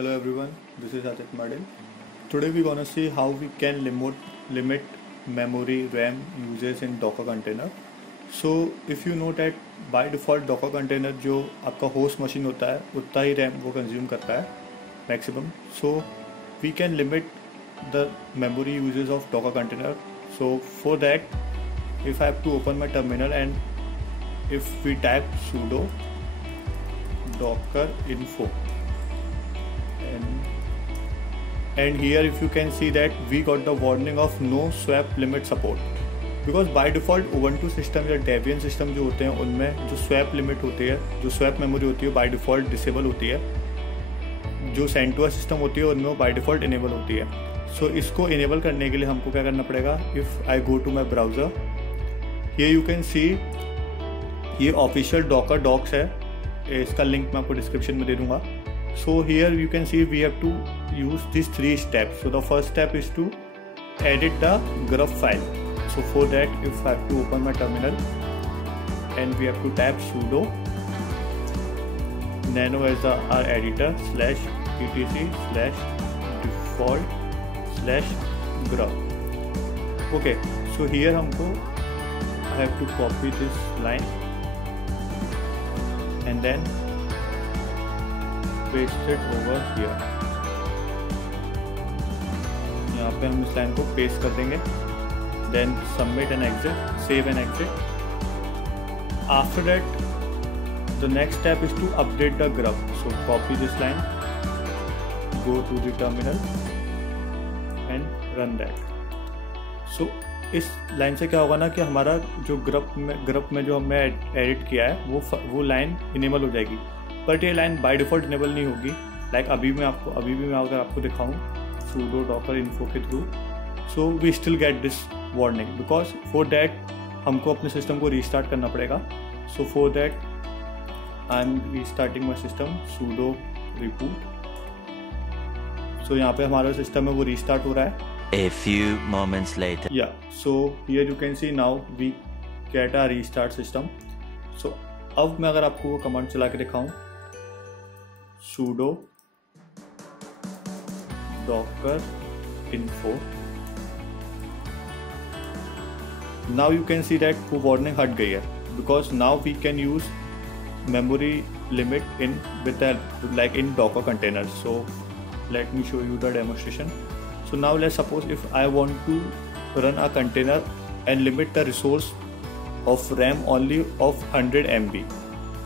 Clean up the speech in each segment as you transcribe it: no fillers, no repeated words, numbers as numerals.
Hello everyone, this is Adit Madin. Today we're gonna see how we can limit memory RAM uses in Docker container. So if you know that by default Docker container जो आपका host machine होता है उतना ही RAM वो consume करता है maximum. So we can limit the memory uses of Docker container. So for that, if I have to open my terminal and if we type sudo docker info and here if you can see that we got the warning of no swap limit support, because by default Ubuntu system या Debian system जो होते हैं उनमें जो swap limit होती है, जो swap memory होती है by default disable होती है, जो CentOS system होती है उनमें by default enable होती है. So इसको enable करने के लिए हमको क्या करना पड़ेगा? If I go to my browser, here you can see ये official Docker docs है, इसका लिंक मैं आपको डिस्क्रिप्शन में दे दूंगा. So here you can see we have to use these 3 steps. So the first step is to edit the grub file. So for that, if I have to open my terminal and we have to type sudo nano as our editor /etc/default/grub. Okay, so here हमको I have to copy this line and then paste it over here. यहाँ पे हम इस line को paste कर देंगे. Then submit and exit, save and exit. After that, the next step is to update the grub. So copy this line, go to the terminal and run that. So इस line से क्या होगा ना कि हमारा जो ग्रुप में जो हमने एडिट किया है वो लाइन इनेबल हो जाएगी, बट ये लाइन बाय डिफ़ॉल्ट इनेबल नहीं होगी. लाइक अभी मैं अगर आपको दिखाऊं sudo docker info के थ्रू, so we still get this warning because for that हमको अपने सिस्टम को रीस्टार्ट करना पड़ेगा. So for that I am restarting my system sudo reboot. So यहाँ पे हमारा सिस्टम है वो रीस्टार्ट हो रहा है. A few moments later. Yeah, so here you can see now we get a restart system. So अब मैं अगर आपको वो कमांड चला के दिखाऊं sudo docker info, now you can see that वो warning हट गई है because now we can use memory limit in with like in Docker containers. So let me show you the demonstration. So now let's suppose if I want to run a container and limit the resource of RAM only of 100 MB.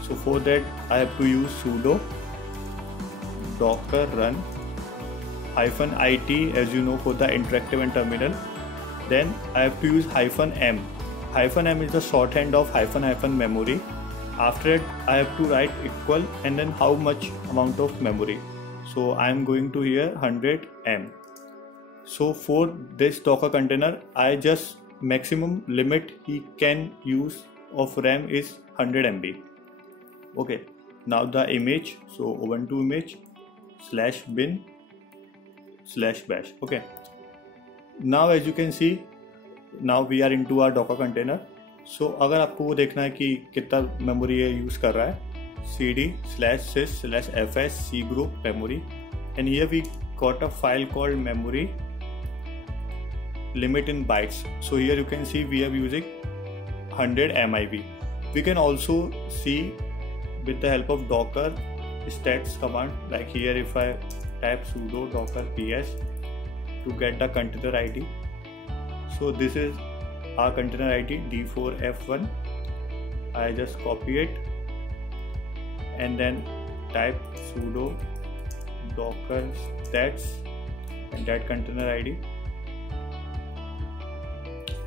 So for that I have to use sudo docker run -it, as you know, for the interactive and terminal. Then I have to use -m. -m is the shorthand of -- memory. After it I have to write equal and then how much amount of memory. So I am going to here 100 M. So for this Docker container, I just maximum limit he can use of RAM is 100 MB. Okay, now the image, so Ubuntu image /bin/bash. Okay, now as you can see, now we are into our Docker container. So अगर आपको वो देखना है कि कितना memory ये use कर रहा है, cd/sys/fs cgroup memory, and here we got a file called memory limit in bytes. So here you can see we are using 100 MIB. We can also see with the help of docker stats command, like here if I type sudo docker ps to get the container ID. So this is our container ID d4f1. I just copy it and then type sudo docker stats and that container ID.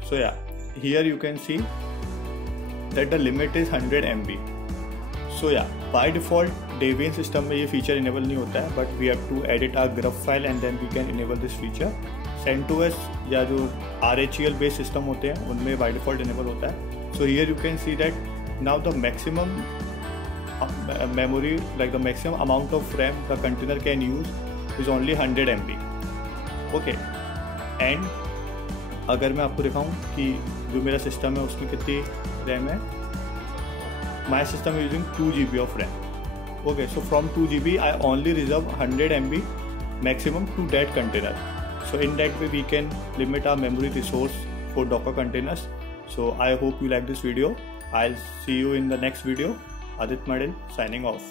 So yeah, here you can see that the limit is 100 MB. So yeah, by default Debian system में ये feature enable नहीं होता है, but we have to edit our grub file and then we can enable this feature. CentOS या जो RHEL based system होते हैं उनमें by default enable होता है. So here you can see that now the maximum memory, like the maximum amount of RAM the container can use is only 100 MB. Okay, and अगर मैं आपको दिखाऊं कि जो मेरा सिस्टम है उसमें कितनी रैम है, माई सिस्टम है using 2 GB of RAM. Okay, so from 2 GB I only reserve 100 MB maximum to that container. So in that way we can limit our memory resource for Docker containers. So I hope you like this video. I'll see you in the next video. Adit Madin signing off.